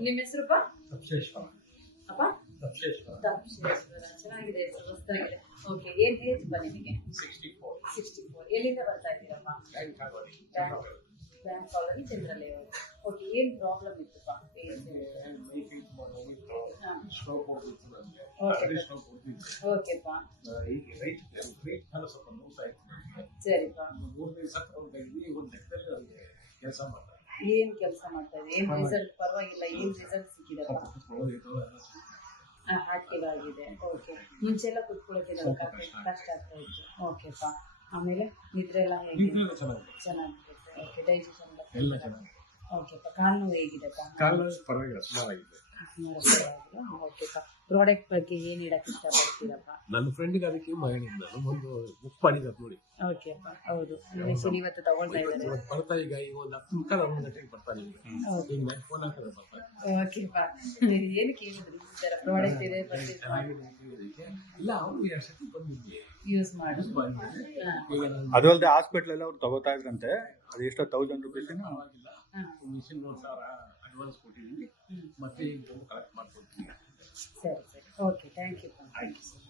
ನಿಮ್ಮ ಹೆಸರುಪ್ಪ ಅಪ್ಪ? ಚೆನ್ನಾಗಿದೆ ಹೆಸರು ಓಕೆ ಏನ್ ಏಜ್ ಬಾ ನಿಮಗೆ? ಸಿಕ್ಸ್ಟಿ ಫೋರ್ ಎಲ್ಲಿಂದ ಬರ್ತಾ ಇದ್ದೀರಪ್ಪ ಬ್ಯಾಂಕ್ ಕಾಲೋನಿ ಚಂದ್ರಲೇ ಓಕೆ ಏನ್ ಪ್ರಾಬ್ಲಮ್ ಇತ್ತಪ್ಪ? ಹಾ. ಸ್ಟ್ರೋಕ್ ಹೋಗಿತ್ತು ನನಗೆ ಸ್ಟ್ರೋಕ್ ಹೋಗ್ತಿದ್ದೆ ಓಕೆಪ್ಪ ಈಗ ರೈಟ್ ರೈಟ್ ಕಾಲ ಸ್ವಲ್ಪ ನೋಡ್ತಾ ಇತ್ತು ನನಗೆ ಸರಿಪ್ಪ ಮೂರು ದಿವಸ ತಗೊಂಡಿದ್ವಿ ಒಂದು ಲೆಕ್ಕದಲ್ಲಿ ನನಗೆ ಕೆಲಸ ಮಾಡ್ತಾರೆ. ಏನ್ ಕೆಲಸ ಮಾಡ್ತಾ ಇದೆ? ಏನ್ ರಿಸಲ್ಟ್ ಪರವಾಗಿಲ್ಲ ಏನ್ ರಿಸಲ್ಟ್ ಸಿಕ್ಕಿದಪ್ಪ ಆಕ್ಟಿವ್ ಆಗಿದೆ ಓಕೆ. ಮುಂಚೆ ಎಲ್ಲ ಕುತ್ಕೊಳ್ಳೋಕೆ ಕಷ್ಟ ಆಗ್ತಾ ಇತ್ತು. ಓಕೆಪ್ಪ ಆಮೇಲೆ ನಿದ್ರೆ ಎಲ್ಲ ಹೇಗೆ ಚೆನ್ನಾಗಿದೆ. ಓಕೆ ಡೈಜೆಷನ್ ಓಕೆಪ್ಪ ಕಾಲು ನೋವು ಹೇಗಿದೆಪ್ಪ ಕಾಲ ಪರವಾಗಿಲ್ಲ ಸುಮಾರಾಗಿದೆ. ಓಕೆಪ್ಪ ಪ್ರಾಡಕ್ಟ್ ಬಗ್ಗೆ ಏನ್ ಹೇಳಕ್ ಇಷ್ಟಪಡ್ತೀರಪ್ಪ ನನ್ನ ಫ್ರೆಂಡಿಗೆ ಅದಕ್ಕೆ ಹೇಳಿದ್ದು ನಾನು ಒಂದು ಬುಕ್ ಮಾಡಿದ್ದು ನೋಡಿ ಓಕೆಪ್ಪ ಹೌದು ಮೆಷಿನ್ ಇವತ್ತು ತಗೊಳ್ತಾ ಇದ್ದಾರೆ ಇವತ್ತು ಬರ್ತಾ ಈಗ ಈಗ ಒಂದು ಹತ್ತು ನಿಮಿಷ ಒಂದು ಗಂಟೆಗೆ ಬರ್ತಾನೆ ಈಗ ಹೌದು ಈಗ ನಾನು ಫೋನ್ ಹಾಕಿದ್ರೆ ಬರ್ತಾರೆ ಓಕೆಪ್ಪ ಏನಕ್ಕೆ ಹೇಳಿದ್ರಿ ಈ ಥರ ಪ್ರಾಡಕ್ಟ್ ಇದೆ ಪರ್ಚೇಸ್ ಮಾಡಿ ಚೆನ್ನಾಗಿದೆ ಅಂತ ಹೇಳಿದ್ದಕ್ಕೆ, ಇಲ್ಲ ಅವರು ಎರಡು ಸತಿ ಬಂದಿದ್ದೆ ಯೂಸ್ ಮಾಡಿ. ಈಗ ನಾನು ಅದು ಅಲ್ಲದೆ ಹಾಸ್ಪಿಟ್ಲ್ ಎಲ್ಲ ಅವ್ರು ತಗೋತಾ ಇದ್ರಂತೆ ಅದು ಎಷ್ಟೋ ತೌಸಂಡ್ ರುಪೀಸ್ ಪರವಾಗಿಲ್ಲ. ಮಿಷಿನ್ ಒಂದು ಸಾವಿರ ಅಡ್ವಾನ್ಸ್ ಕೊಟ್ಟಿದ್ದೀನಿ ಹ್ಮ್. ಮತ್ತೆ ಈಗ ಕಲೆಕ್ಟ್ ಮಾಡ್ಕೊಡ್ತೀನಿ. ಸರಿ ಸರಿ. ಓಕೆ ಥ್ಯಾಂಕ್ ಯು ಆಯ್ತು ಸರ್